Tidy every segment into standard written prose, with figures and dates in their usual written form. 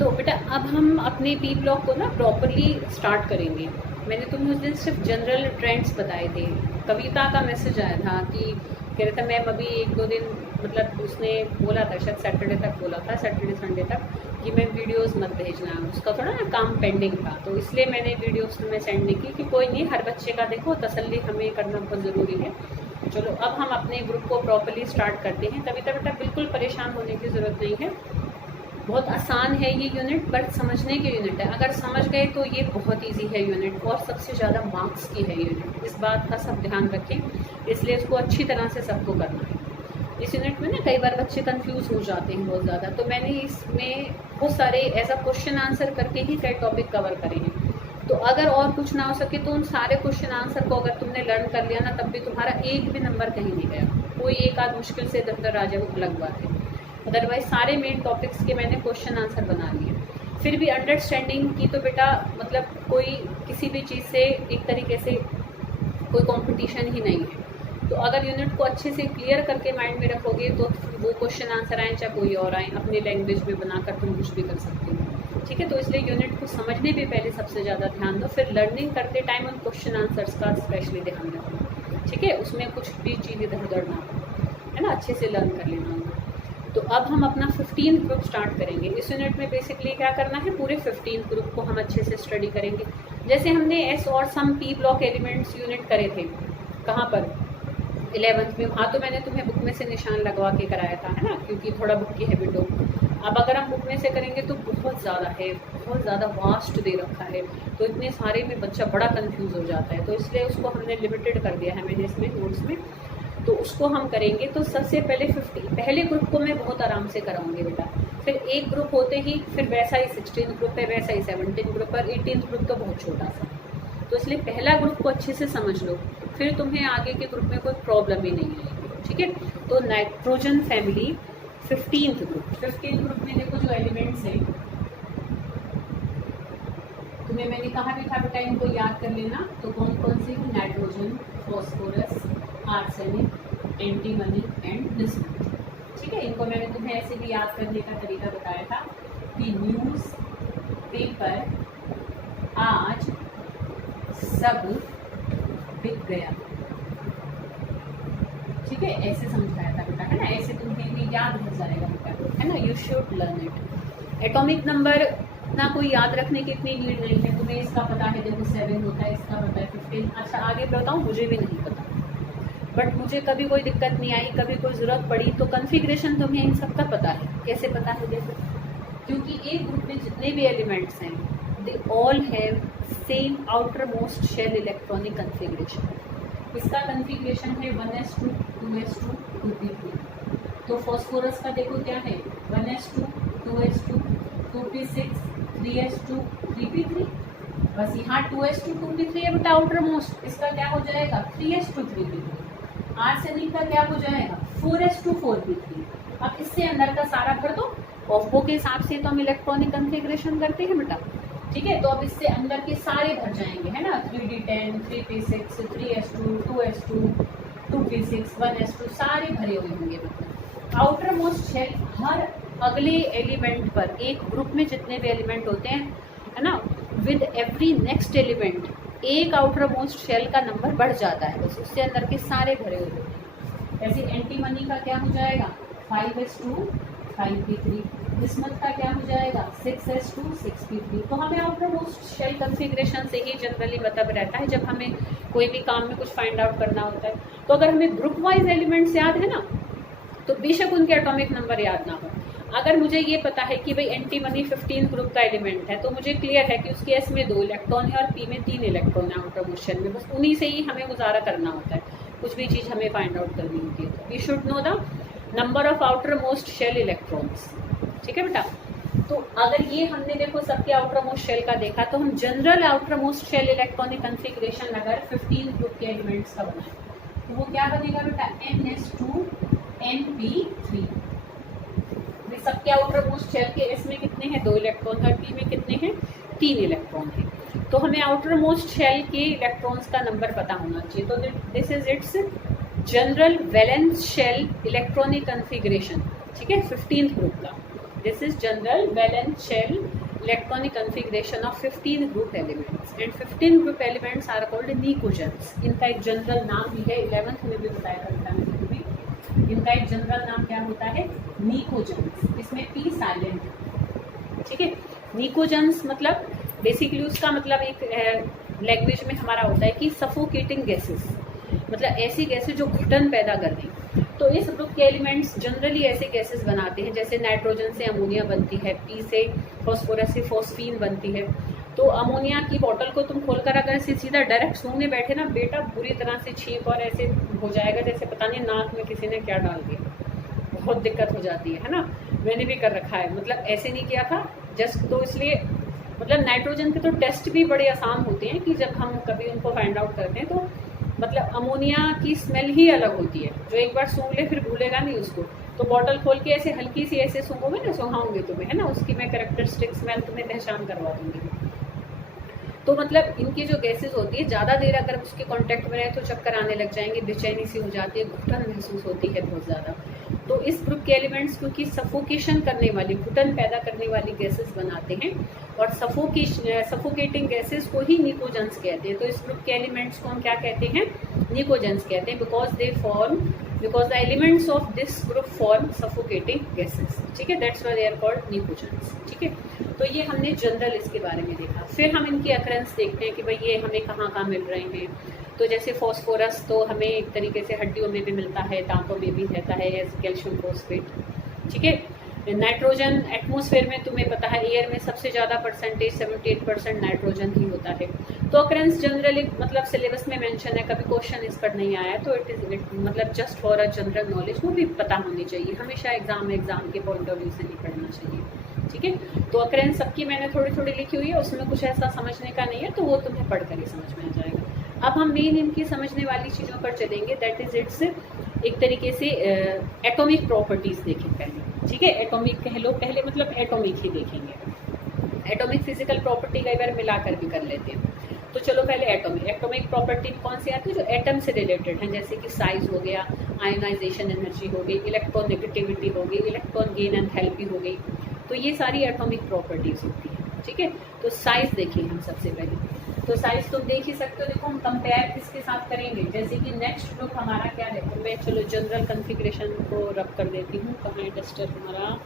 तो बेटा अब हम अपने पी ब्लॉक को ना प्रॉपरली स्टार्ट करेंगे। मैंने तुम्हें उस दिन सिर्फ जनरल ट्रेंड्स बताए थे। कविता का मैसेज आया था कि कह रहा था मैम अभी 1-2 दिन, मतलब उसने बोला था शायद सैटरडे तक बोला था, सैटरडे संडे तक, कि मैं वीडियोस मत भेजना, उसका थोड़ा ना काम पेंडिंग था, तो इसलिए मैंने वीडियोस तुम्हें सेंड नहीं की कि कोई नहीं, हर बच्चे का देखो तसल्ली हमें करना बहुत ज़रूरी है। चलो अब हम अपने ग्रुप को प्रॉपरली स्टार्ट करते हैं। कविता बेटा बिल्कुल परेशान होने की ज़रूरत नहीं है, बहुत आसान है ये यूनिट, बट समझने की यूनिट है। अगर समझ गए तो ये बहुत इजी है यूनिट, और सबसे ज़्यादा मार्क्स की है यूनिट, इस बात का सब ध्यान रखें, इसलिए इसको अच्छी तरह से सबको करना है। इस यूनिट में ना कई बार बच्चे कंफ्यूज हो जाते हैं बहुत ज़्यादा, तो मैंने इसमें बहुत सारे एज अ क्वेश्चन आंसर करके ही कई टॉपिक कवर करे हैं। तो अगर और कुछ ना हो सके तो उन सारे क्वेश्चन आंसर को अगर तुमने लर्न कर लिया ना, तब भी तुम्हारा एक भी नंबर कहीं नहीं गया। कोई एक आध मुश्किल से इधर आ जाए वो अलग बात है, अदरवाइज सारे मेन टॉपिक्स के मैंने क्वेश्चन आंसर बना लिए। फिर भी अंडरस्टैंडिंग की तो बेटा मतलब कोई किसी भी चीज़ से एक तरीके से कोई कंपटीशन ही नहीं है। तो अगर यूनिट को अच्छे से क्लियर करके माइंड में रखोगे तो वो क्वेश्चन आंसर आए चाहे कोई और आए, अपनी लैंग्वेज में बनाकर तुम कुछ भी कर सकते हो। ठीक है, तो इसलिए यूनिट को समझने पे पहले सबसे ज़्यादा ध्यान दो, फिर लर्निंग करते टाइम उन क्वेश्चन आंसर्स का स्पेशली ध्यान रखो। ठीक है, उसमें कुछ भी चीज़ इधर उधर ना हो, है ना, अच्छे से लर्न कर लेना होगा। तो अब हम अपना 15 ग्रुप स्टार्ट करेंगे। इस यूनिट में बेसिकली क्या करना है, पूरे 15 ग्रुप को हम अच्छे से स्टडी करेंगे। जैसे हमने एस और some P block elements unit करे थे, कहाँ पर, 11th में, वहाँ तो मैंने तुम्हें बुक में से निशान लगवा के कराया था, है ना, क्योंकि थोड़ा बुक की हैबिट हो। अब अगर हम बुक में से करेंगे तो बहुत ज़्यादा है, बहुत ज़्यादा वास्ट दे रखा है, तो इतने सारे में बच्चा बड़ा कंफ्यूज हो जाता है, तो इसलिए उसको हमने लिमिटेड कर दिया है मैंने इसमें नोट्स में। तो उसको हम करेंगे। तो सबसे पहले 50 पहले ग्रुप को मैं बहुत आराम से कराऊंगी बेटा, फिर एक ग्रुप होते ही फिर वैसा ही 16 ग्रुप है, वैसा ही 17 ग्रुप है, 18 ग्रुप तो बहुत छोटा सा, तो इसलिए पहला ग्रुप को अच्छे से समझ लो, फिर तुम्हें आगे के ग्रुप में कोई प्रॉब्लम ही नहीं आएगी। ठीक है, तो nitrogen family 15th group. 15th group में देखो जो एलिमेंट्स हैं, तुम्हें मैंने कहा भी था बेटा इनको याद कर लेना। तो कौन कौन से, nitrogen, phosphorus, arsenic, antimony and bismuth. ठीक है, इनको मैंने तुम्हें ऐसे भी याद करने का तरीका बताया था कि न्यूज़ पेपर आज सब बिक गया। ठीक है, ऐसे समझाया था बेटा, है ना, ऐसे तुम्हें भी याद हो जाएगा बेटा, है ना, you should learn it. Atomic number ना कोई याद रखने की इतनी नीड नहीं है, तुम्हें इसका पता है, देखो 7 होता है, इसका पता है 15। अच्छा आगे बताऊँ, मुझे भी नहीं पता, बट मुझे कभी कोई दिक्कत नहीं आई, कभी कोई ज़रूरत पड़ी तो कन्फिग्रेशन तुम्हें इन सब का पता है। कैसे पता है, देखो, क्योंकि एक ग्रुप में जितने भी एलिमेंट्स हैं they all have same outermost shell electronic configuration. इसका कन्फिग्रेशन है 1s2 2s2 2p3। तो फॉस्फोरस का देखो क्या है, 1s2 2s2 2p6 3s2 3p3। बस यहाँ 2s2 2p3 है बेटा आउटर मोस्ट, इसका क्या हो जाएगा 3s2 3p3। आर्सेनिक का क्या हो जाएगा 4s2 4p3। अब इससे अंदर का सारा भर दो, ऑफबो के हिसाब से तो हम इलेक्ट्रॉनिक कन्फिग्रेशन करते हैं बेटा। ठीक है, तो अब इससे अंदर के सारे भर जाएंगे, है ना, 3d10 3p6 3s2 2s2 2p6 1s2 सारे भरे हुए होंगे। मतलब आउटर मोस्ट शेल हर अगले एलिमेंट पर, एक ग्रुप में जितने भी एलिमेंट होते हैं, है ना, विद एवरी नेक्स्ट एलिमेंट एक आउटर मोस्ट शेल का नंबर बढ़ जाता है, बस उससे अंदर के सारे भरे हुए होते हैं। ऐसे एंटीमनी का क्या हो जाएगा 5s2 5p3। बिस्मथ का क्या हो जाएगा 6s2 6p3। तो हमें आउटर मोस्ट शेल कन्फिग्रेशन से ही जनरली मतलब रहता है जब हमें कोई भी काम में कुछ फाइंड आउट करना होता है। तो अगर हमें ग्रुप वाइज एलिमेंट्स याद है ना, तो बेशक उनके एटॉमिक नंबर याद ना हो, अगर मुझे ये पता है कि भाई एंटीमनी 15 ग्रुप का एलिमेंट है, तो मुझे क्लियर है कि उसके एस में 2 इलेक्ट्रॉन है और पी में 3 इलेक्ट्रॉन है आउटर मोस्ट शेल में, बस उन्हीं से ही हमें गुजारा करना होता है, कुछ भी चीज़ हमें फाइंड आउट करनी होती है। We should know the number of outermost shell electrons. ठीक है बेटा, तो अगर ये हमने देखो सबके आउटर मोस्ट शेल का देखा, तो हम general outermost shell electronic configuration अगर 15 ग्रुप के एलिमेंट्स का बनाए तो वो क्या बनेगा बेटा ns2 np3। सबके आउटर मोस्ट शेल के एस में कितने हैं 2 इलेक्ट्रॉन है, पी में कितने हैं 3 इलेक्ट्रॉन है। तो हमें आउटर मोस्ट शेल के इलेक्ट्रॉन्स का नंबर पता होना चाहिए। तो this is its general valence shell electronic configuration. ठीक है, 15th ग्रुप का। This is general valence shell electronic configuration of 15 group elements and 15 group elements are called pnictogens. इनका एक जनरल नाम भी है, 11th में भी बताया करता है। इनका एक जनरल नाम क्या होता है? निकोजेंस। इसमें पी साइलेंट, ठीक है। निकोजेंस मतलब बेसिकली उसका मतलब एक लैंग्वेज में हमारा होता है कि सफोकेटिंग गैसेस, मतलब ऐसी गैसेस जो घुटन पैदा कर दें। तो इस ग्रुप के एलिमेंट्स जनरली ऐसे गैसेस बनाते हैं, जैसे नाइट्रोजन से अमोनिया बनती है, पी से फॉस्फोरस से फॉस्फीन बनती है। तो अमोनिया की बोतल को तुम खोलकर अगर इसे सीधा डायरेक्ट सूंघने बैठे ना बेटा, बुरी तरह से छींक और ऐसे हो जाएगा जैसे पता नहीं नाक में किसी ने क्या डाल दिया, बहुत दिक्कत हो जाती है ना। मैंने भी कर रखा है, मतलब ऐसे नहीं किया था जस्ट, तो इसलिए मतलब नाइट्रोजन के तो टेस्ट भी बड़े आसान होते हैं कि जब हम कभी उनको फाइंड आउट करते हैं तो मतलब अमोनिया की स्मेल ही अलग होती है, जो एक बार सूंघ ले फिर भूलेगा नहीं उसको। तो बॉटल खोल के ऐसे हल्की सी ऐसे सूंघोगे ना, सुंघाऊंगी तुम्हें, है ना, उसकी मैं कैरेक्टरिस्टिक स्मेल तुम्हें पहचान करवा दूंगी। तो मतलब इनकी जो गैसेस होती है ज़्यादा देर अगर उसके कांटेक्ट में रहे तो चक्कर आने लग जाएंगे, बेचैनी सी हो जाती है, घुटन महसूस होती है बहुत ज़्यादा। तो इस ग्रुप के एलिमेंट्स क्योंकि सफोकेशन करने वाली, घुटन पैदा करने वाली गैसेस बनाते हैं और सफोकेटिंग गैसेस को ही निकोजेंस कहते हैं। तो इस ग्रुप के एलिमेंट्स को हम क्या कहते हैं? निकोजेंस कहते हैं, because the elements of this group form suffocating gases, ठीक है। That's why they are called pnicogens, ठीक है। तो ये हमने जनरल इसके बारे में देखा। फिर हम इनकी अकरेंस देखते हैं कि भाई ये हमें कहाँ कहाँ मिल रहे हैं। तो जैसे फॉस्फोरस तो हमें एक तरीके से हड्डियों में भी मिलता है, दांतों में भी रहता है एज कैल्शियम फॉस्फेट, ठीक है। नाइट्रोजन एटमॉस्फेयर में तुम्हें पता है एयर में सबसे ज़्यादा परसेंटेज 78% नाइट्रोजन ही होता है। तो अकरेंस जनरली मतलब सिलेबस में मेंशन है, कभी क्वेश्चन इस पर नहीं आया तो इट मतलब just for a general knowledge, वो भी पता होनी चाहिए हमेशा, एग्जाम के पॉइंट ऑफ व्यू से नहीं पढ़ना चाहिए, ठीक है। तो अकरेंस सबकी मैंने थोड़ी थोड़ी लिखी हुई है, उसमें कुछ ऐसा समझने का नहीं है, तो वो तुम्हें पढ़ कर ही समझ में आ जाएगा। अब हम मेन इनकी समझने वाली चीज़ों पर चलेंगे, दैट इज इट्स एक तरीके से एटॉमिक प्रॉपर्टीज़ देखें पहले, ठीक है। एटॉमिक कह लो पहले, मतलब एटॉमिक ही देखेंगे। एटॉमिक फिजिकल प्रॉपर्टी कई बार मिलाकर भी कर लेते हैं। तो चलो पहले एटॉमिक प्रॉपर्टी कौन सी आती है? जो एटम से रिलेटेड हैं, जैसे कि साइज हो गया, आयोनाइजेशन एनर्जी हो गई, इलेक्ट्रॉन नेगेटिविटी हो गई, इलेक्ट्रॉन गेन एंड हेल्प हो गई। तो ये सारी एटॉमिक प्रॉपर्टीज होती है, ठीक है। तो साइज देखिए हम सबसे पहले, तो साइज तुम देख ही सकते हो। देखो हम कंपेयर किसके साथ करेंगे, जैसे कि नेक्स्ट ग्रुप हमारा क्या है, तो मैं चलो जनरल कॉन्फ़िगरेशन को रब कर देती हूँ। कहाँ है डस्टर हमारा?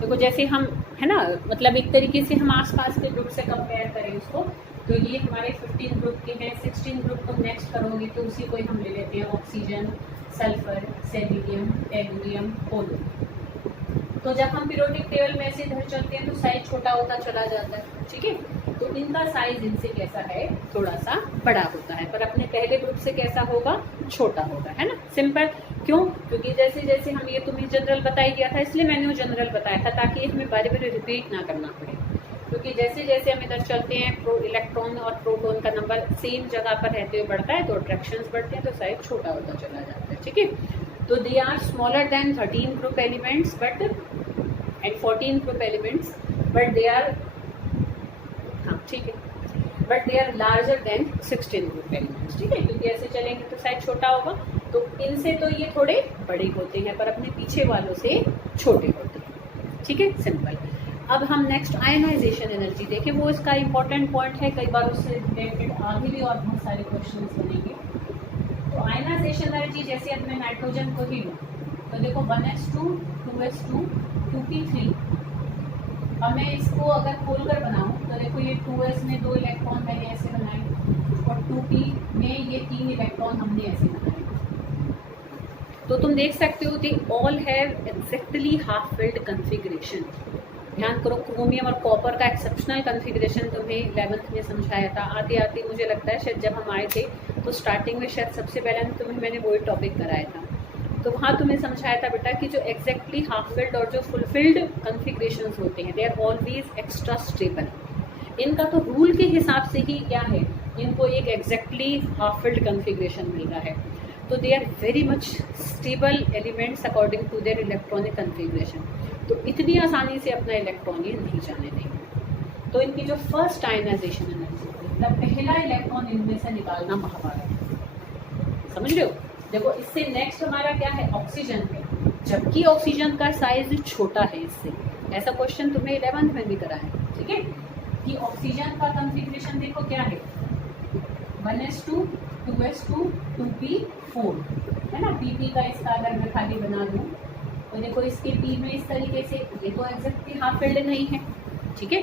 देखो जैसे हम है ना, मतलब एक तरीके से हम आसपास के ग्रुप से कंपेयर करें उसको, तो ये हमारे 15 ग्रुप के हैं। 16 ग्रुप तुम नेक्स्ट करोगे तो उसी को ही हम ले लेते हैं, ऑक्सीजन, सल्फर, सेलेनियम, टेलुरियम, पोलो। तो जब हम पीरियोडिक टेबल में ऐसे इधर चलते हैं तो साइज छोटा होता चला जाता है, ठीक है। तो इनका साइज इनसे कैसा है, थोड़ा सा बड़ा होता है, पर अपने पहले ग्रुप से कैसा होगा, छोटा होगा, है ना, सिंपल। क्यों? क्योंकि जैसे जैसे हम, ये तुम्हें जनरल बताया गया था इसलिए मैंने वो जनरल बताया था, ताकि हमें बारी बारी रिपीट ना करना पड़े। क्योंकि जैसे जैसे हम इधर चलते हैं इलेक्ट्रॉन और प्रोटॉन का नंबर सेम जगह पर रहते हुए बढ़ता है, तो अट्रैक्शंस बढ़ते हैं, तो साइज छोटा होता चला जाता है, ठीक है। तो they are smaller than 13 group elements but and 14 group elements, but they are, हाँ ठीक है, but they are larger than 16 group elements, ठीक है। क्योंकि ऐसे चलेंगे तो साइज छोटा होगा, तो इनसे तो ये थोड़े बड़े होते हैं पर अपने पीछे वालों से छोटे होते हैं, ठीक है, सिंपल। अब हम नेक्स्ट आयनाइजेशन एनर्जी देखें, वो इसका इंपॉर्टेंट पॉइंट है, कई बार उससे रिलेटेड आगे भी और बहुत सारे क्वेश्चंस बनेंगे। तो आयनाइजेशन एनर्जी, जैसे अब मैं नाइट्रोजन को ही लूँ तो देखो 1s2 2s2 2p3। अब मैं इसको अगर खोलकर बनाऊँ तो देखो ये 2s में 2 इलेक्ट्रॉन मैंने ऐसे बनाए और 2p में ये 3 इलेक्ट्रॉन हमने ऐसे बनाए। तो तुम देख सकते हो दे all have exactly half filled configuration. ध्यान करो, क्रोमियम और कॉपर का एक्सेप्शनल कॉन्फ़िगरेशन तुम्हें 11th में समझाया था। आते आते मुझे लगता है शायद जब हम आए थे तो स्टार्टिंग में शायद सबसे पहले तुम्हें मैंने वही टॉपिक कराया था। तो वहाँ तुम्हें समझाया था बेटा कि जो एग्जैक्टली हाफ फिल्ड और जो फुलफिल्ड कॉन्फ़िगरेशंस होते हैं they are always extra stable. इनका तो रूल के हिसाब से ही क्या है, इनको एक एग्जैक्टली हाफ फिल्ड कॉन्फ़िगरेशन मिल रहा है। तो they are very much stable elements according to their electronic configuration. तो इतनी आसानी से अपना इलेक्ट्रॉन ये नहीं जाने देंगे। तो इनकी जो फर्स्ट आयनाइजेशन एनर्जी मतलब पहला इलेक्ट्रॉन इनमें से निकालना महाभारत, समझ रहे हो। देखो इससे नेक्स्ट हमारा क्या है, ऑक्सीजन है, जबकि ऑक्सीजन का साइज छोटा है इससे। ऐसा क्वेश्चन तुम्हें 11th में भी करा है, ठीक है, कि ऑक्सीजन का कॉन्फ़िगरेशन देखो क्या है, 1s2 2s2 2p4 है ना। pp का इसका अगर मैं खाली बना दूं तो देखो इसके p में इस तरीके से, ये तो एग्जैक्टली हाफ फिल्ड नहीं है, ठीक है।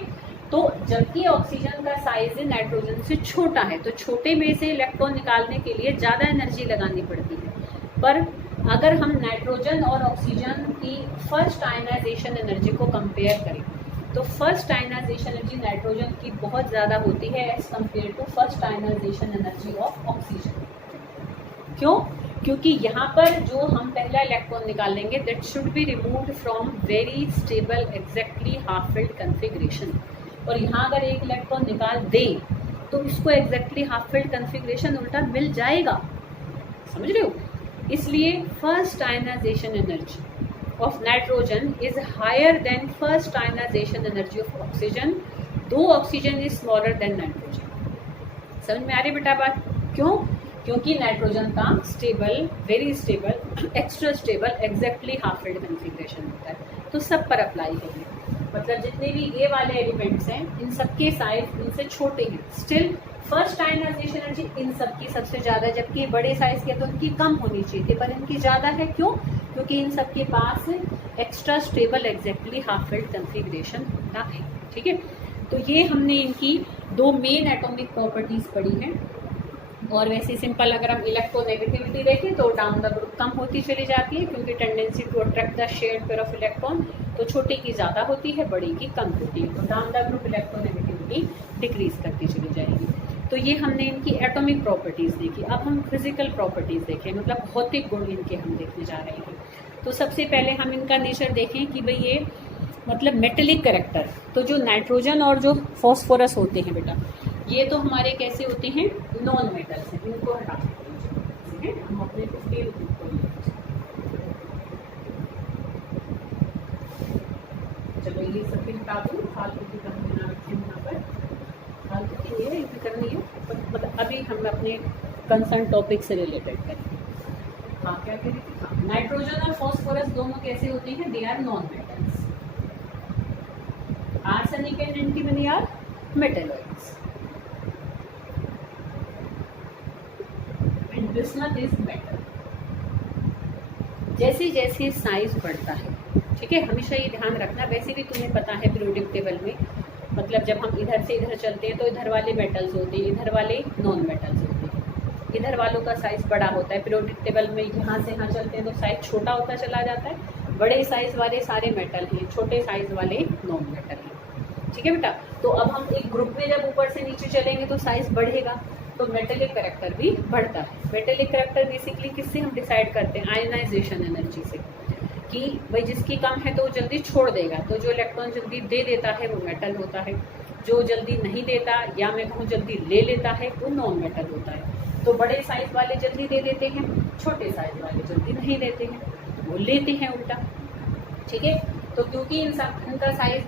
तो जबकि ऑक्सीजन का साइज नाइट्रोजन से छोटा है, तो छोटे में से इलेक्ट्रॉन निकालने के लिए ज़्यादा एनर्जी लगानी पड़ती है। पर अगर हम नाइट्रोजन और ऑक्सीजन की फर्स्ट आयनाइजेशन एनर्जी को कंपेयर करें तो फर्स्ट आयनाइजेशन एनर्जी नाइट्रोजन की बहुत ज़्यादा होती है as compare to first ionization energy of oxygen. क्यों? क्योंकि यहाँ पर जो हम पहला इलेक्ट्रॉन निकालेंगे that should be removed from very stable exactly half filled configuration, और यहाँ अगर एक इलेक्ट्रॉन निकाल दे तो इसको एग्जैक्टली हाफ फिल्ड कन्फिग्रेशन उल्टा मिल जाएगा, समझ रहे हो। इसलिए first ionization energy of nitrogen is higher than first ionization energy of oxygen, though oxygen is smaller than nitrogen. समझ में आ रही बेटा बात? क्यों? क्योंकि नाइट्रोजन का stable, very stable, extra stable exactly half filled configuration होता है। तो सब पर अप्लाई होगी, मतलब जितने भी ए वाले एलिमेंट्स हैं इन सबके साइज इनसे छोटे हैं, स्टिल फर्स्ट आयनाइजेशन एनर्जी इन सबकी सबसे ज़्यादा, जबकि बड़े साइज के तो उनकी कम होनी चाहिए थी, पर इनकी ज़्यादा है। क्यों? क्योंकि इन सबके पास extra stable exactly half filled configuration होता है, ठीक है। तो ये हमने इनकी दो मेन एटॉमिक प्रॉपर्टीज़ पढ़ी हैं। और वैसे सिंपल अगर हम इलेक्ट्रोनेगेटिविटी देखें तो डाउन द ग्रुप कम होती चली जाती है, क्योंकि tendency to attract the shared pair of electron, तो छोटे की ज़्यादा होती है, बड़ी की कम होती है, तो down the group electronegativity decrease करती चली जाएगी। तो ये हमने इनकी एटॉमिक प्रॉपर्टीज़ देखी। अब हम फिजिकल प्रॉपर्टीज़ देखें, मतलब भौतिक गुण इनके हम देखने जा रहे हैं। तो सबसे पहले हम इनका नेचर देखें कि भाई ये मतलब मेटेलिक कैरेक्टर, तो जो नाइट्रोजन और जो फॉस्फोरस होते हैं बेटा, ये तो हमारे कैसे होते हैं, नॉन मेटल्स हैं, इनको हटा सकते हैं हम अपने 15 को। चलो ये सब भी हटा दूँ, फालतू की करनी ना रखें यहाँ पर, फालतू की ये भी करनी है, मतलब अभी हम अपने कंसर्न टॉपिक से रिलेटेड करें। हाँ क्या कह रही थी, हाँ नाइट्रोजन और फॉस्फोरस दोनों कैसे होते हैं, they are non metals, arsenic and antimony are metalloids, bismuth is metal. जैसे जैसे साइज बढ़ता है, ठीक है, हमेशा ये ध्यान रखना, वैसे भी तुम्हें पता है पीरियोडिक टेबल में, मतलब जब हम इधर से इधर चलते हैं तो इधर वाले मेटल्स होते हैं, इधर वाले नॉन मेटल्स होते हैं, इधर वालों का साइज बड़ा होता है। पीरियोडिक टेबल में यहाँ से यहाँ चलते हैं तो साइज छोटा होता चला जाता है, बड़े साइज वाले सारे मेटल हैं, छोटे साइज वाले नॉन मेटल हैं, ठीक है बेटा। तो अब हम एक ग्रुप में जब ऊपर से नीचे चलेंगे तो साइज बढ़ेगा, तो मेटेलिक कैरेक्टर भी बढ़ता है। मेटेलिक कैरेक्टर बेसिकली किससे हम डिसाइड करते हैं, आयनाइजेशन एनर्जी से, कि भाई जिसकी कम है तो वो जल्दी छोड़ देगा, तो जो इलेक्ट्रॉन जल्दी दे देता है वो मेटल होता है, जो जल्दी नहीं देता या मैं कहूँ जल्दी ले लेता है वो नॉन मेटल होता है। तो बड़े साइज वाले जल्दी दे देते हैं, छोटे साइज वाले जल्दी नहीं देते हैं, वो लेते हैं उल्टा, ठीक है। तो क्योंकि इनका साइज,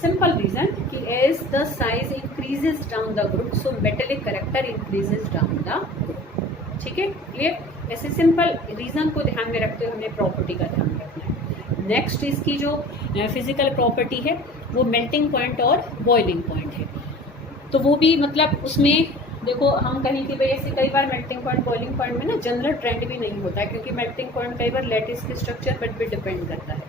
सिंपल रीजन कि as the size increases down the group so metallic character increases down the group, ठीक है, क्लियर। ऐसे सिंपल रीजन को ध्यान में रखते हुए हमें प्रॉपर्टी का ध्यान रखना है। नेक्स्ट इसकी जो फिजिकल प्रॉपर्टी है वो मेल्टिंग पॉइंट और बॉइलिंग पॉइंट है। तो वो भी मतलब उसमें देखो हम कहीं की वजह से कई बार मेल्टिंग पॉइंट बॉइलिंग पॉइंट में ना जनरल ट्रेंड भी नहीं होता है, क्योंकि मेल्टिंग पॉइंट कई बार लैटिस के स्ट्रक्चर पर भी डिपेंड करता है,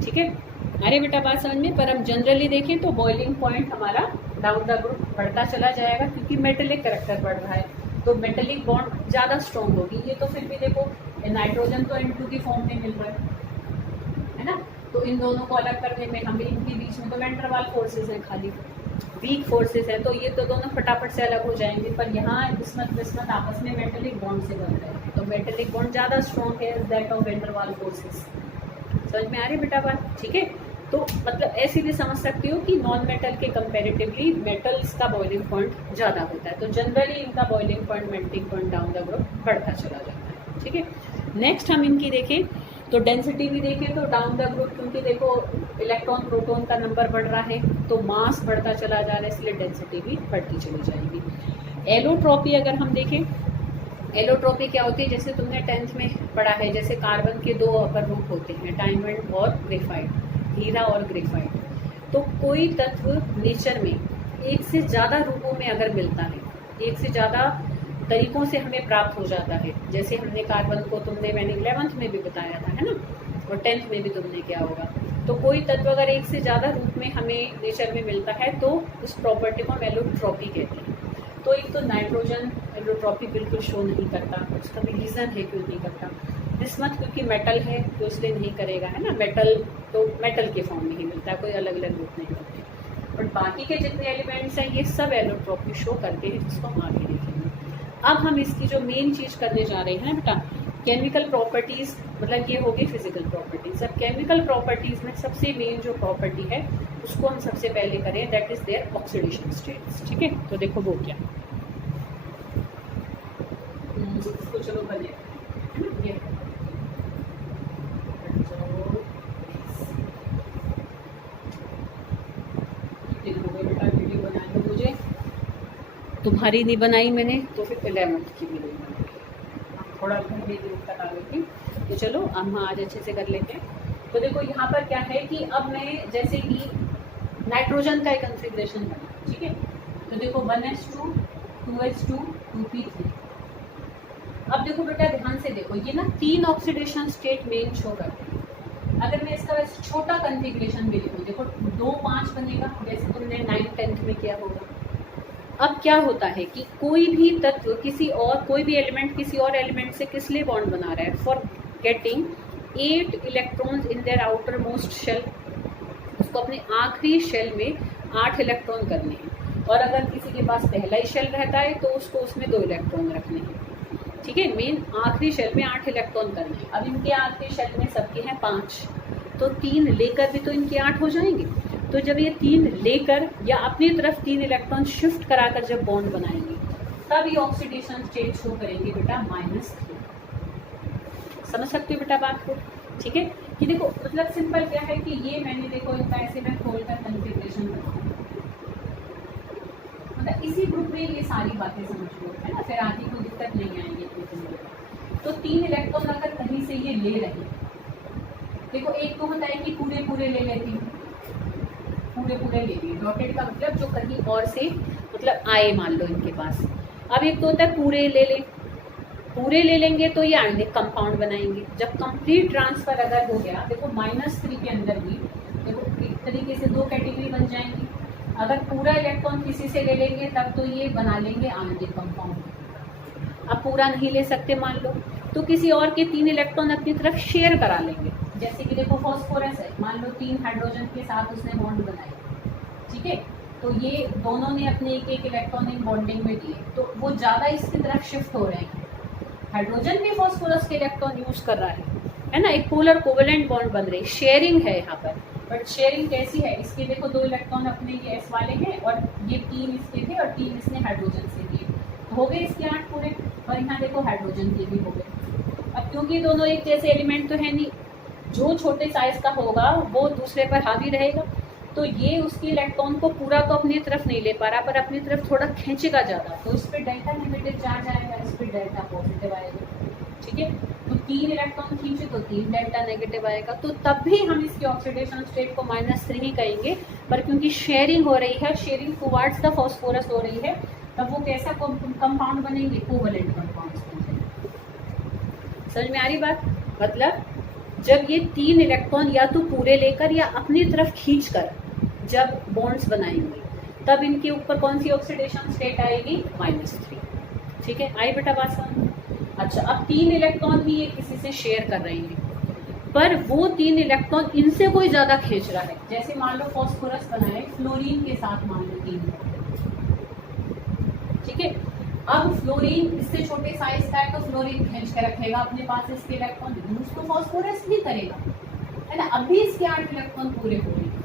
ठीक है। अरे बेटा बात समझ में, पर हम जनरली देखें तो बॉइलिंग पॉइंट हमारा डाउन द ग्रुप बढ़ता चला जाएगा, क्योंकि मेटेलिक कैरेक्टर बढ़ रहा है, तो मेटेलिक बॉन्ड ज़्यादा स्ट्रॉन्ग होगी। ये तो फिर भी देखो नाइट्रोजन तो N2 की फॉर्म में मिल रहा है ना, तो इन दोनों को अलग करने में हमें इनके बीच में तो वैन डर वाल फोर्सेज हैं, खाली वीक फोर्सेज हैं, तो ये तो दोनों फटाफट से अलग हो जाएंगे। पर यहाँ बिस्मथ आपस में मेटेलिक बॉन्ड से बन रहे हैं, तो मेटेलिक बॉन्ड ज़्यादा स्ट्रॉन्ग है दैट ऑफ वैन डर वाल फोर्सेज। समझ में आ रही बेटा बात, ठीक है। तो मतलब ऐसे भी समझ सकती हो कि नॉन मेटल के कंपैरेटिवली मेटल्स का बॉइलिंग पॉइंट ज़्यादा होता है, तो जनरली इनका boiling point melting point down the group बढ़ता चला जाता है, ठीक है। नेक्स्ट हम इनकी देखें तो डेंसिटी भी देखें तो डाउन द ग्रुप, क्योंकि देखो इलेक्ट्रॉन प्रोटॉन का नंबर बढ़ रहा है तो मास बढ़ता चला जा रहा है, इसलिए डेंसिटी भी बढ़ती चली जाएगी। एलोट्रॉपी अगर हम देखें, एलोट्रॉपी क्या होती है, जैसे तुमने 10th में पढ़ा है, जैसे कार्बन के दो अपर रूप होते हैं, डायमंड और ग्रेफाइट, हीरा और ग्रेफाइट। तो कोई तत्व नेचर में एक से ज़्यादा रूपों में अगर मिलता है, एक से ज़्यादा तरीकों से हमें प्राप्त हो जाता है, जैसे हमने कार्बन को मैंने 11th में भी बताया था, है ना, और 10th में भी तुमने क्या होगा, तो कोई तत्व अगर एक से ज़्यादा रूप में हमें नेचर में मिलता है तो उस प्रॉपर्टी को हम एलोट्रॉपी कहते हैं। तो एक तो नाइट्रोजन एलोट्रॉपी बिल्कुल शो नहीं करता, उसका भी रीज़न है क्यों नहीं करता। बिस्मथ क्योंकि मेटल है तो इसलिए नहीं करेगा, है ना, मेटल तो मेटल के फॉर्म में ही मिलता है, कोई अलग अलग रूप नहीं करते। बट बाकी के जितने एलिमेंट्स हैं ये सब एलोट्रॉपी शो करते हैं, जिसको हम आगे देखेंगे। अब हम इसकी जो मेन चीज़ करने जा रहे हैं ना बेटा, केमिकल प्रॉपर्टीज़, मतलब ये होगी फिजिकल प्रॉपर्टीज़। अब केमिकल प्रॉपर्टीज़ में सबसे मेन जो प्रॉपर्टी है उसको हम सबसे पहले करें, that is their oxidation states. ठीक है, तो देखो वो क्या, इसको चलो बने ये बेटा, वीडियो बना लो मुझे, तुम्हारी नहीं बनाई मैंने तो फिर 11th की भी नहीं बनाई, थोड़ा घंटे दूर तक आ गई थी। तो चलो हम आज अच्छे से कर लेते हैं। तो देखो यहाँ पर क्या है कि अब मैं जैसे कि नाइट्रोजन का एक कॉन्फ़िगरेशन बना, ठीक है, तो देखो 1s2 2s2 2p3। अब देखो बेटा ध्यान से देखो, ये ना 3 ऑक्सीडेशन स्टेट मेन शो करते हैं। अगर मैं इसका वैसे छोटा कॉन्फ़िगरेशन भी लिखूँ, देखो 2 5 बनेगा, जैसे तुमने 9th 10th में किया होगा। अब क्या होता है कि कोई भी तत्व किसी और, कोई भी एलिमेंट किसी और एलिमेंट से किस लिए बॉन्ड बना रहा है, for getting 8 electrons in their outermost shell, उसको अपने आखिरी शेल में 8 इलेक्ट्रॉन करने हैं। और अगर किसी के पास पहला ही शेल रहता है तो उसको उसमें 2 इलेक्ट्रॉन रखने हैं। ठीक है, मेन आखिरी शेल में 8 इलेक्ट्रॉन करने हैं। अब इनके आखिरी शेल में सबके हैं 5, तो 3 लेकर भी तो इनके 8 हो जाएंगे। तो जब ये 3 लेकर या अपनी तरफ 3 इलेक्ट्रॉन शिफ्ट कराकर जब बॉन्ड बनाएंगे तब ये ऑक्सीडेशन स्टेट शो करेंगे बेटा -3। समझ सकते हो बेटा बात को? ठीक है, कि देखो मतलब सिंपल क्या है कि ये मैंने देखो इनका ऐसे मैं खोलकर कॉन्फ़िगरेशन बनाऊँ, मतलब इसी ग्रुप में ये सारी बातें समझ लो, है ना, फिर आगे कोई दिक्कत नहीं आएगी। तो 3 इलेक्ट्रॉन अगर कहीं से ये ले रहे, देखो एक तो होता है कि पूरे पूरे ले लेती हूँ, पूरे पूरे ले लिए, डॉटेड का मतलब जो कहीं और से मतलब आए मान लो इनके पास। अब एक तो होता है पूरे ले लें, पूरे ले लेंगे तो ये आयनिक कंपाउंड बनाएंगे। जब कंप्लीट ट्रांसफर अगर हो गया, देखो -3 के अंदर भी देखो एक तरीके से 2 कैटेगरी बन जाएंगी। अगर पूरा इलेक्ट्रॉन किसी से ले लेंगे तब तो ये बना लेंगे आयनिक कंपाउंड। अब पूरा नहीं ले सकते मान लो, तो किसी और के 3 इलेक्ट्रॉन अपनी तरफ शेयर करा लेंगे। जैसे कि देखो फॉस्फोरस है, मान लो 3 हाइड्रोजन के साथ उसने बॉन्ड बनाए, ठीक है, तो ये दोनों ने अपने एक एक इलेक्ट्रॉन इन बॉन्डिंग में दिए, तो वो ज़्यादा इसकी तरफ शिफ्ट हो रहे हैं। हाइड्रोजन भी फॉस्फोरस के इलेक्ट्रॉन यूज कर रहा है ना, एक पोलर कोवेलेंट बॉन्ड बन रही, शेयरिंग है यहाँ पर। बट शेयरिंग कैसी है, इसके देखो 2 इलेक्ट्रॉन अपने ये एस वाले हैं और ये 3 इसके थे और 3 इसने हाइड्रोजन से दिए, तो हो गए इसके 8 पूरे। और यहाँ देखो हाइड्रोजन के भी हो गए। अब क्योंकि दोनों एक जैसे एलिमेंट तो है नहीं, जो छोटे साइज का होगा वो दूसरे पर हावी रहेगा, तो ये उसके इलेक्ट्रॉन को पूरा तो अपनी तरफ नहीं ले पा रहा, पर अपनी तरफ थोड़ा खींचेगा ज़्यादा, तो इस पर डेल्टा नेगेटिव चार्ज आएगा, इस पर डेल्टा पॉजिटिव आएगा। ठीक है, तो 3 इलेक्ट्रॉन खींचे तो 3 डेल्टा नेगेटिव आएगा, तो तब भी हम इसकी ऑक्सीडेशन स्टेट को -3 ही कहेंगे। पर क्योंकि शेयरिंग हो रही है, शेयरिंग टुवर्ड्स द फॉस्फोरस हो रही है, तब वो कैसा कंपाउंड बनेंगे, कोवेलेंट कंपाउंड्स बनेंगे। समझ में आ रही बात? मतलब जब ये 3 इलेक्ट्रॉन या तो पूरे लेकर या अपनी तरफ खींचकर जब बॉन्ड्स बनाएंगे, तब इनके ऊपर कौन सी ऑक्सीडेशन स्टेट आएगी, -3। ठीक है, आई बेटा बात समझ? अच्छा, अब 3 इलेक्ट्रॉन ही ये किसी से शेयर कर रहे हैं, पर वो 3 इलेक्ट्रॉन इनसे कोई ज्यादा खींच रहा है। जैसे मान लो फॉस्फोरस बनाए फ्लोरीन के साथ, मान लो 3, ठीक है, अब फ्लोरीन इससे छोटे साइज का है तो फ्लोरीन खींच के रखेगा अपने पास इसके इलेक्ट्रॉन, यूज तो फॉस्फोरस भी करेगा, है ना। अब भी इसके 8 इलेक्ट्रॉन पूरे हो रहे हैं,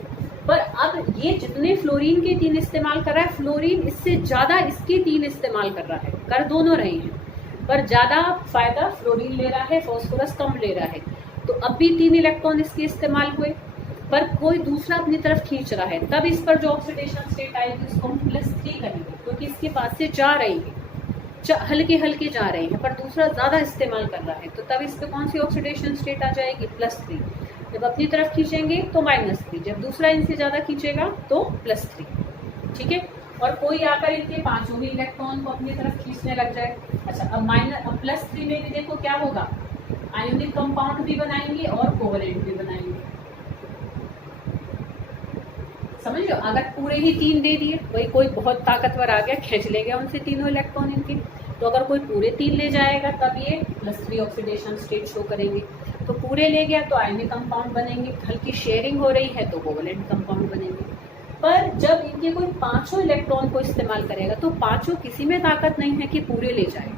पर अब ये जितने फ्लोरीन के 3 इस्तेमाल कर रहा है, फ्लोरीन इससे ज्यादा इसके 3 इस्तेमाल कर रहा है, कर दोनों रहे हैं, पर ज्यादा फायदा फ्लोरीन ले रहा है, फॉस्फोरस कम ले रहा है। तो अब भी 3 इलेक्ट्रॉन इसके इस्तेमाल हुए, पर कोई दूसरा अपनी तरफ खींच रहा है, तब इस पर जो ऑक्सीडेशन स्टेट आएगी उसको हम +3 कहेंगे, क्योंकि इसके पास से जा रही है, हल्के हल्के जा रहे हैं, पर दूसरा ज़्यादा इस्तेमाल कर रहा है, तो तब इस पर कौन सी ऑक्सीडेशन स्टेट आ जाएगी? +3। जब अपनी तरफ खींचेंगे तो -3, जब दूसरा इनसे ज़्यादा खींचेगा तो +3। ठीक है, और कोई आकर इनके पांचों भी इलेक्ट्रॉन को अपनी तरफ खींचने लग जाए। अच्छा, अब +3 में भी देखो क्या होगा, आयोनिक कंपाउंड भी बनाएंगे और कोवलेंट भी बनाएंगे। समझ लो, अगर पूरे ही 3 दे दिए, वही कोई बहुत ताकतवर आ गया खींच ले गया उनसे तीनों इलेक्ट्रॉन इनके, तो अगर कोई पूरे 3 ले जाएगा तब ये +3 ऑक्सीडेशन स्टेट शो करेंगे। तो पूरे ले गया तो आयनिक कंपाउंड बनेंगे, हल्की शेयरिंग हो रही है तो कोवलेंट कंपाउंड बनेंगे। पर जब इनके कोई पांचों इलेक्ट्रॉन को इस्तेमाल करेगा तो पांचों किसी में ताकत नहीं है कि पूरे ले जाए,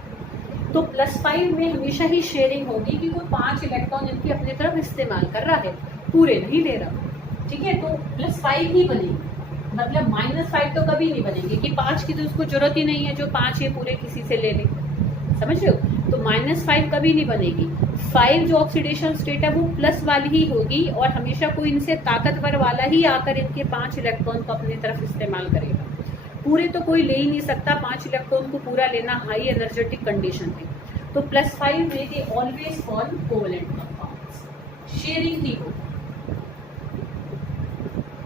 तो +5 में हमेशा ही शेयरिंग होगी कि कोई 5 इलेक्ट्रॉन इनकी अपनी तरफ इस्तेमाल कर रहा है, पूरे नहीं ले रहा। ठीक है, तो +5 ही बनेगी, मतलब -5 तो कभी नहीं बनेगी कि 5 की तो उसको जरूरत ही नहीं है, जो 5 है पूरे किसी से ले ले। समझ रहे हो, तो -5 कभी नहीं बनेगी। 5 जो ऑक्सीडेशन स्टेट है वो प्लस वाली ही होगी, और हमेशा कोई इनसे ताकतवर वाला ही आकर इनके 5 इलेक्ट्रॉन को अपनी तरफ इस्तेमाल करेगा। पूरे तो कोई ले ही नहीं सकता, 5 इलेक्ट्रॉन को पूरा लेना हाई एनर्जेटिक कंडीशन है। तो +5 में they always form covalent compounds, sharing ही हो।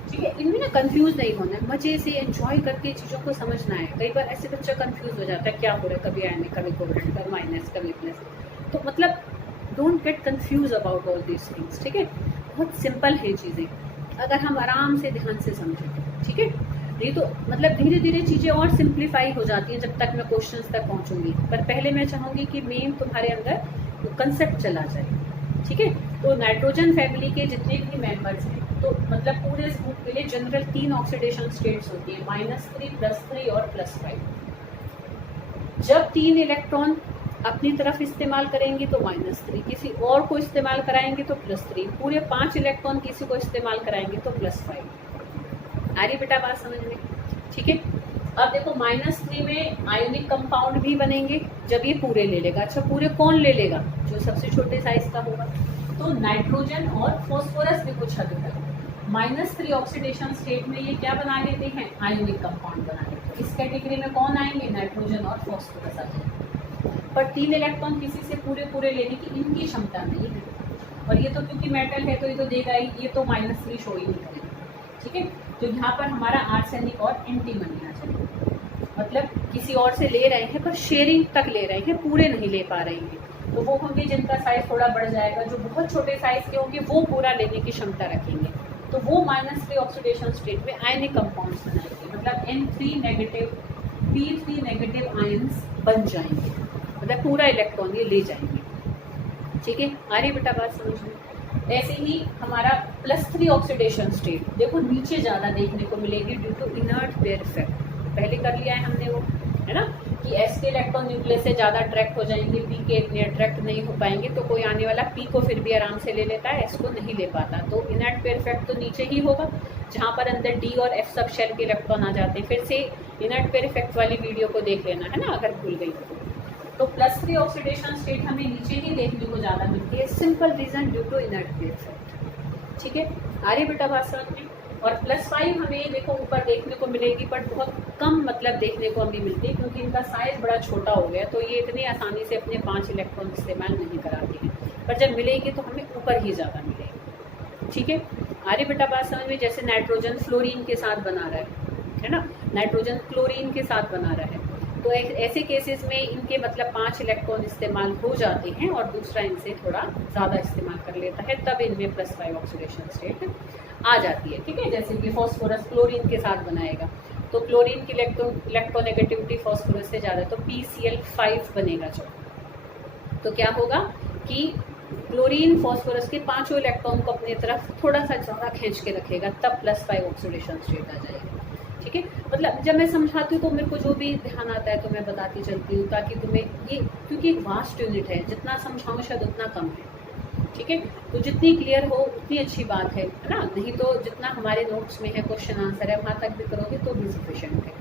ठीक है, इनमें ना कंफ्यूज नहीं होना है, मजे से एंजॉय करके चीज़ों को समझना है। कई बार ऐसे बच्चा कंफ्यूज हो जाता है, क्या हो रहा है, कभी आयनिक कभी कोवलेंट, कभी माइनस कभी प्लस। तो मतलब don't get confuse about all these things. ठीक है, बहुत सिंपल है चीज़ें, अगर हम आराम से ध्यान से समझें। ठीक है, नहीं तो मतलब धीरे धीरे चीज़ें और सिंप्लीफाई हो जाती हैं जब तक मैं क्वेश्चंस तक पहुंचूंगी। पर पहले मैं चाहूँगी कि मेन तुम्हारे अंदर कंसेप्ट चला जाए। ठीक है, तो नाइट्रोजन फैमिली के जितने भी मेंबर्स हैं, तो मतलब पूरे इस ग्रुप के लिए जनरल 3 ऑक्सीडेशन स्टेट्स होती है, -3, +3 और +5। जब 3 इलेक्ट्रॉन अपनी तरफ इस्तेमाल करेंगे तो -3, किसी और को इस्तेमाल कराएंगे तो +3, पूरे 5 इलेक्ट्रॉन किसी को इस्तेमाल कराएंगे तो +5। आ रही बेटा बात समझ में? ठीक है, अब देखो -3 में आयोनिक कंपाउंड भी बनेंगे जब ये पूरे ले लेगा। अच्छा, पूरे कौन ले लेगा? जो सबसे छोटे साइज का होगा। तो नाइट्रोजन और फॉस्फोरस भी कुछ हद तक -3 ऑक्सीडेशन स्टेट में ये क्या बना लेते हैं? आयोनिक कंपाउंड बना लेते हैं। इस कैटेगरी में कौन आएंगे? नाइट्रोजन और फॉस्फोरस आ जाएंगे। पर 3 इलेक्ट्रॉन किसी से पूरे लेने की इनकी क्षमता नहीं है, और ये तो क्योंकि मेटल है तो ये तो देगा ही, ये तो -3 शो ही नहीं करेगा। ठीक है, तो यहाँ पर हमारा आर्सेनिक और एंटीमनी आ जाएगा, मतलब किसी और से ले रहे हैं पर शेयरिंग तक ले रहे हैं, पूरे नहीं ले पा रहे हैं। तो वो होंगे जिनका साइज थोड़ा बढ़ जाएगा, जो बहुत छोटे साइज के होंगे वो पूरा लेने की क्षमता रखेंगे, तो वो -3 ऑक्सीडेशन स्टेट में आयनिक कंपाउंड्स बनाएंगे, मतलब N3 negative P3 negative ions बन जाएंगे, मतलब पूरा इलेक्ट्रॉन ये ले जाएंगे। ठीक है, आ रही बेटा बात समझ में? ऐसे ही हमारा +3 ऑक्सीडेशन स्टेट देखो नीचे ज़्यादा देखने को मिलेगी due to inert pair effect. पहले कर लिया है हमने वो, है ना, कि S के इलेक्ट्रॉन न्यूक्लियस से ज़्यादा अट्रैक्ट हो जाएंगे, P के इतने अट्रैक्ट नहीं हो पाएंगे, तो कोई आने वाला P को फिर भी आराम से ले लेता है, S को नहीं ले पाता। तो इनर्ट पेयर इफेक्ट तो नीचे ही होगा, जहाँ पर अंदर D और F सब शेल के इलेक्ट्रॉन आ जाते हैं। फिर से इनर्ट पेयर इफेक्ट वाली वीडियो को देख लेना, है ना, अगर भूल गई तो। +3 ऑक्सीडेशन स्टेट हमें नीचे ही देखने को ज़्यादा मिलती है, simple reason due to inert pair effect. ठीक है, आ रही बेटा बात समझ में? और +5 हमें देखो ऊपर देखने को मिलेगी, बट बहुत कम मतलब देखने को हमें मिलती है, क्योंकि इनका साइज बड़ा छोटा हो गया, तो ये इतनी आसानी से अपने 5 इलेक्ट्रॉन इस्तेमाल नहीं कराती हैं, पर जब मिलेगी तो हमें ऊपर ही ज़्यादा मिलेगी। ठीक है, आ रही बेटा बात समझ में? जैसे नाइट्रोजन फ्लोरीन के साथ बना रहा है ना, नाइट्रोजन क्लोरीन के साथ बना रहा है, तो ऐसे केसेस में इनके मतलब 5 इलेक्ट्रॉन इस्तेमाल हो जाते हैं और दूसरा इनसे थोड़ा ज़्यादा इस्तेमाल कर लेता है, तब इनमें +5 ऑक्सीडेशन स्टेट आ जाती है। ठीक है, जैसे कि फॉस्फोरस क्लोरीन के साथ बनाएगा, तो क्लोरीन की इलेक्ट्रोनेगेटिविटी फॉस्फोरस से ज़्यादा, तो PCl5 बनेगा जो, तो क्या होगा कि क्लोरीन फॉस्फोरस के 5 इलेक्ट्रॉन को अपनी तरफ थोड़ा सा ज़्यादा खींच के रखेगा, तब +5 ऑक्सीडेशन स्टेट आ जाएगा। ठीक है, मतलब जब मैं समझाती हूँ तो मेरे को जो भी ध्यान आता है तो मैं बताती चलती हूँ, ताकि तुम्हें ये, क्योंकि एक वास्ट यूनिट है, जितना समझाऊँ शायद उतना कम है। ठीक है, तो जितनी क्लियर हो उतनी अच्छी बात है ना, नहीं तो जितना हमारे नोट्स में है क्वेश्चन आंसर है वहाँ तक भी करोगे तो भी सफिशिएंट है।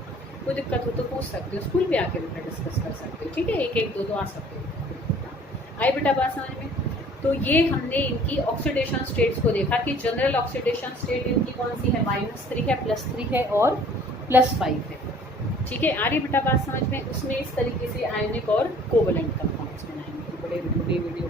कोई दिक्कत हो तो पूछ सकते हो, स्कूल भी आके बेटा डिस्कस कर सकते हो। ठीक है, 1-1, 2-2 आ सकते हो। आई बेटा बात समझ में? तो ये हमने इनकी ऑक्सीडेशन स्टेट्स को देखा कि जनरल ऑक्सीडेशन स्टेट इनकी कौन सी है, -3 है, +3 है और +5 है। ठीक है, आ रही बेटा बात समझ में। उसमें इस तरीके से आयनिक और कोवलेंट कंपाउंड्स बनाएंगे। बड़े वीडियो